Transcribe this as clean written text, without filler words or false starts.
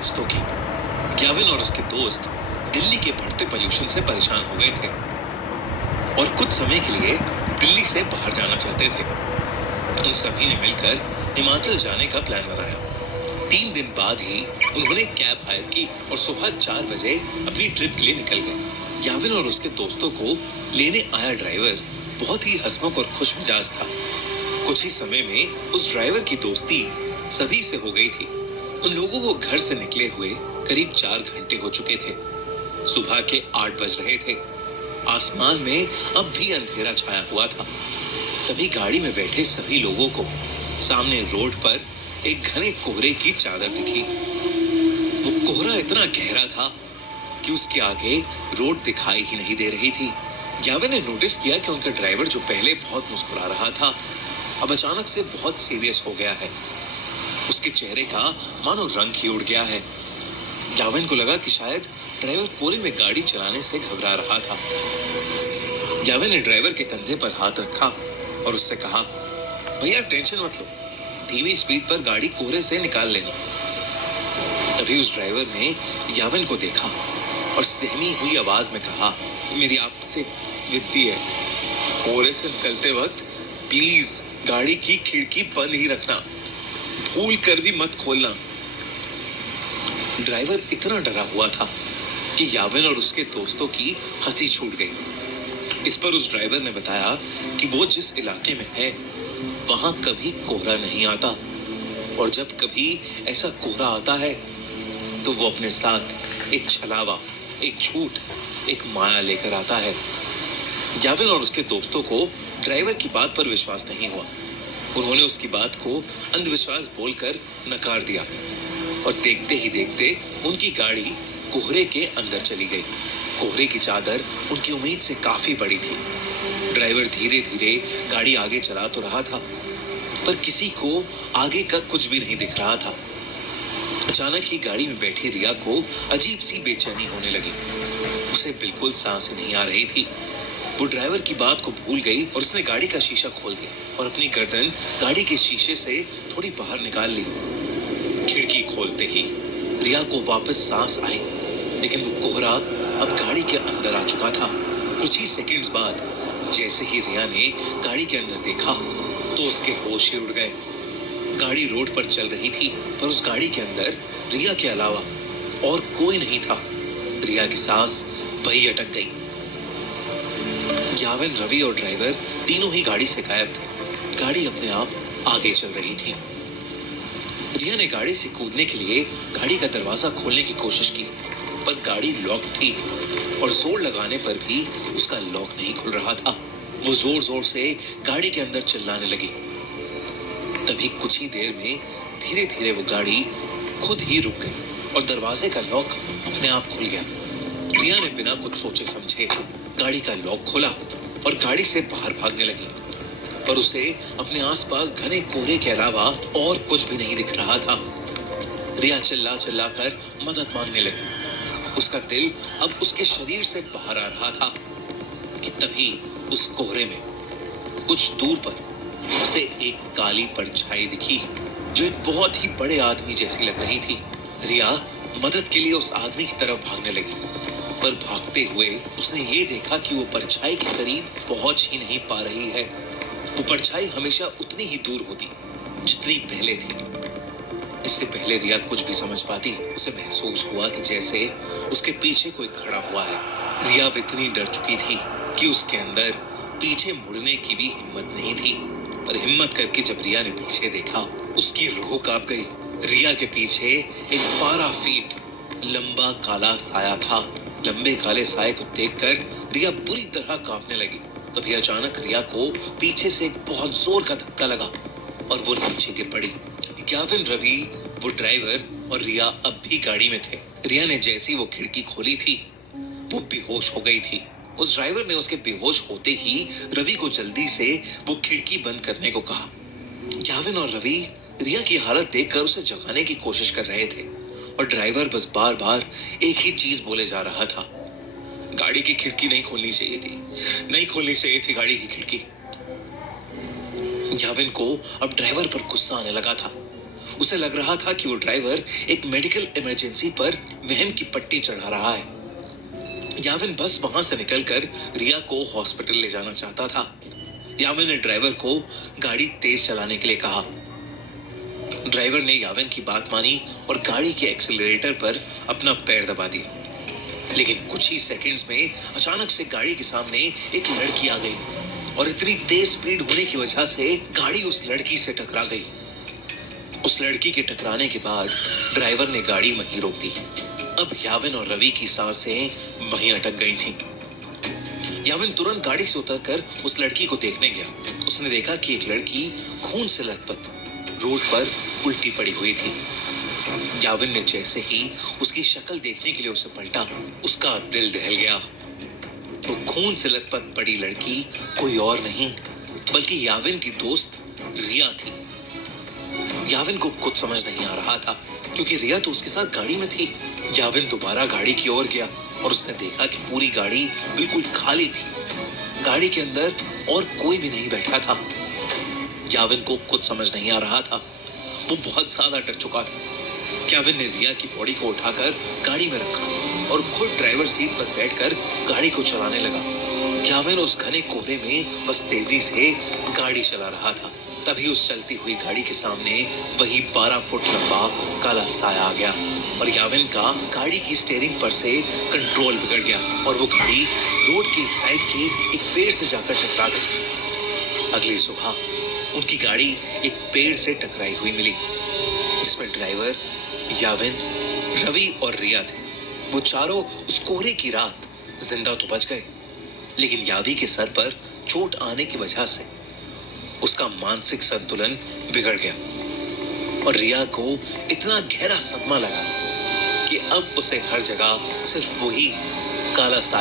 दोस्तों की। ग्याविन और उसके दोस्त दिल्ली के बढ़ते पोल्यूशन से परेशान हो गए थे और कुछ समय के लिए दिल्ली से बाहर जाना चाहते थे। उन सभी ने मिलकर हिमाचल जाने का प्लान बनाया। 3 दिन बाद ही उन्होंने कैब हायर की और सुबह 4 बजे अपनी ट्रिप के लिए निकल गए। ग्याविन और उसके दोस्तों को लेने आया ड्राइवर बहुत ही हंसमुख और खुश मिजाज था। कुछ ही समय में उस ड्राइवर की दोस्ती सभी से हो गई थी। उन लोगों को घर से निकले हुए करीब 4 घंटे हो चुके थे। सुबह के 8 बज रहे थे। आसमान में अब भी अंधेरा छाया हुआ था। तभी गाड़ी में बैठे सभी लोगों को सामने रोड पर एक घने कोहरे की चादर दिखी। वो कोहरा इतना गहरा था कि उसके आगे रोड दिखाई ही नहीं दे रही थी। ग्याविन ने नोटिस किया कि उनका ड्राइवर जो पहले बहुत मुस्कुरा रहा था, अब अचानक से बहुत सीरियस हो गया है। उसके चेहरे का मानो रंग ही उड़ गया है। ग्याविन को लगा कि शायद ड्राइवर कोहरे में गाड़ी चलाने से घबरा रहा था। ग्याविन ने ड्राइवर के कंधे पर हाथ रखा और उससे कहा, भैया टेंशन मत लो, धीमी स्पीड पर गाड़ी कोहरे से निकाल लेना। तभी उस ड्राइवर ने ग्याविन को देखा और सहमी हुई आवाज में कहा, मेरी आपसे विनती है, कोहरे से निकलते वक्त प्लीज गाड़ी की खिड़की बंद ही रखना, भूल कर भी मत खोलना। ड्राइवर इतना डरा हुआ था कि ग्याविन और उसके दोस्तों की हंसी छूट गई। इस पर उस ड्राइवर ने बताया कि वो जिस इलाके में है वहां कभी कोहरा नहीं आता और जब कभी ऐसा कोहरा आता है तो वो अपने साथ एक छलावा, एक झूठ, एक माया लेकर आता है। ग्याविन और उसके दोस्तों को ड्राइवर की बात पर विश्वास नहीं हुआ। उन्होंने उसकी बात को अंधविश्वास बोलकर नकार दिया और देखते ही देखते उनकी गाड़ी कोहरे के अंदर चली गई। कोहरे की चादर उनकी उम्मीद से काफी बड़ी थी। ड्राइवर धीरे धीरे गाड़ी आगे चला तो रहा था, पर किसी को आगे का कुछ भी नहीं दिख रहा था। अचानक ही गाड़ी में बैठी रिया को अजीब सी बेचैनी होने लगी। उसे बिल्कुल सांस नहीं आ रही थी। वो ड्राइवर की बात को भूल गई और उसने गाड़ी का शीशा खोल दिया और अपनी गर्दन गाड़ी के शीशे से थोड़ी बाहर निकाल ली। खिड़की खोलते ही रिया को वापस सांस आई, लेकिन वो कोहरा अब गाड़ी के अंदर आ चुका था। कुछ ही सेकंड्स बाद जैसे ही रिया ने गाड़ी के अंदर देखा तो उसके होश ही उड़ गए। गाड़ी रोड पर चल रही थी, पर उस गाड़ी के अंदर रिया के अलावा और कोई नहीं था। रिया की सांस वही अटक गई। ग्याविन, रवि और ड्राइवर तीनों ही गाड़ी से गायब थे। गाड़ी अपने आप आगे चल रही थी। रिया ने गाड़ी से कूदने के लिए गाड़ी का दरवाजा खोलने की कोशिश की, पर गाड़ी लॉक थी और जोर लगाने पर भी उसका लॉक नहीं खुल रहा था। वो जोर जोर से गाड़ी के अंदर चिल्लाने लगी। तभी कुछ ही देर में धीरे धीरे वो गाड़ी खुद ही रुक गई और दरवाजे का लॉक अपने आप खुल गया। रिया ने बिना कुछ सोचे समझे गाड़ी का लॉक खोला और गाड़ी से बाहर भागने लगी, पर उसे अपने आसपास घने कोहरे के अलावा और कुछ भी नहीं दिख रहा था। रिया चिल्ला चिल्ला कर मदद मांगने लगी। उसका दिल अब उसके शरीर से बाहर आ रहा था कि तभी उस कोहरे में कुछ दूर पर उसे एक काली परछाई दिखी जो एक बहुत ही बड़े आदमी जैसी लग रही थी। रिया मदद के लिए उस आदमी की तरफ भागने लगी, पर भागते हुए उसने ये देखा कि वो परछाई के करीब पहुंच ही नहीं पा रही है। वो परछाई हमेशा उतनी ही दूर होती जितनी पहले थी। इससे पहले रिया कुछ भी समझ पाती, उसे महसूस हुआ कि जैसे उसके पीछे कोई खड़ा हुआ है। रिया अब इतनी डर चुकी थी कि उसके अंदर पीछे मुड़ने की भी हिम्मत नहीं थी। और हिम्मत करके जब रिया ने पीछे देखा, उसकी रूह कांप गई। रिया के पीछे एक 12 फीट लंबा काला साया था। लंबे काले साये को देखकर रिया बुरी तरह कांपने लगी। तभी अचानक रिया को पीछे से एक बहुत जोर का धक्का लगा और वो नीचे गिर पड़ी। ग्याविन, रवि, वो ड्राइवर और रिया अब भी गाड़ी में थे। रिया ने जैसी वो खिड़की खोली थी, वो बेहोश हो गई थी। उस ड्राइवर ने उसके बेहोश होते ही रवि को जल्दी से वो खिड़की बंद करने को कहा। ग्याविन और रवि रिया की हालत देखकर उसे जगाने की कोशिश कर रहे थे और ड्राइवर बस बार बार एक ही चीज बोले जा रहा था, गाड़ी की खिड़की नहीं खोलनी चाहिए थी, नहीं खोलनी चाहिए थी गाड़ी की खिड़की। ग्याविन को अब ड्राइवर पर गुस्सा आने लगा था। उसे लग रहा था कि वो ड्राइवर एक मेडिकल इमरजेंसी पर वहम की पट्टी चढ़ा रहा है। याविन बस वहां से निकलकर रिया को हॉस्पिटल ले जाना चाहता था। याविन ने ड्राइवर को गाड़ी तेज चलाने के लिए कहा। ड्राइवर ने याविन की बात मानी और गाड़ी के एक्सीलरेटर पर अपना पैर दबा दिया। लेकिन कुछ ही सेकंड्स में अचानक से गाड़ी के सामने एक लड़की आ गई और इतनी तेज स्पीड होने की वजह से गाड़ी उस लड़की से टकरा गई। उस लड़की के टकराने के बाद ड्राइवर ने गाड़ी वहीं रोक दी। अब याविन और रवि की सांसें वहीं अटक गई थीं। याविन तुरंत गाड़ी से उतरकर उस लड़की को देखने गया। उसने देखा कि एक लड़की खून से लथपथ रोड पर उल्टी पड़ी हुई थी। याविन ने जैसे ही उसकी शक्ल देखने के लिए उसे पलटा, उसका दिल दहल गया। तो खून से लथपथ पड़ी लड़की कोई और नहीं बल्कि याविन की दोस्त रिया थी। याविन को कुछ समझ नहीं आ रहा था क्योंकि रिया तो उसके साथ गाड़ी में थी। याविन दोबारा गाड़ी की ओर गया और उसने देखा कि पूरी गाड़ी बिल्कुल खाली थी। गाड़ी के अंदर और कोई भी नहीं बैठा था। याविन को कुछ समझ नहीं आ रहा था। वो बहुत ज्यादा डर चुका था। याविन ने रिया की बॉडी को उठाकर गाड़ी में रखा और खुद ड्राइवर सीट पर बैठकर गाड़ी को चलाने लगा। याविन उस घने कोहरे में बस तेजी से गाड़ी चला रहा था। तभी उस चलती हुई गाड़ी के सामने वही 12 फुट लंबा काला साया आ गया और याविन का गाड़ी की स्टीयरिंग पर से कंट्रोल बिगड़ गया और वो गाड़ी रोड के एक साइड के एक पेड़ से जाकर टकरा गई। अगली सुबह उनकी गाड़ी एक पेड़ से टकराई हुई मिली जिसमें ड्राइवर, याविन, रवि और रिया थे। वो चारों उस कोहरे की रात जिंदा तो बच गए, लेकिन यावी के सर पर चोट आने की वजह से उसका मानसिक संतुलन बिगड़ गया और रिया को इतना गहरा सदमा लगा कि अब उसे हर जगह सिर्फ वही काला साया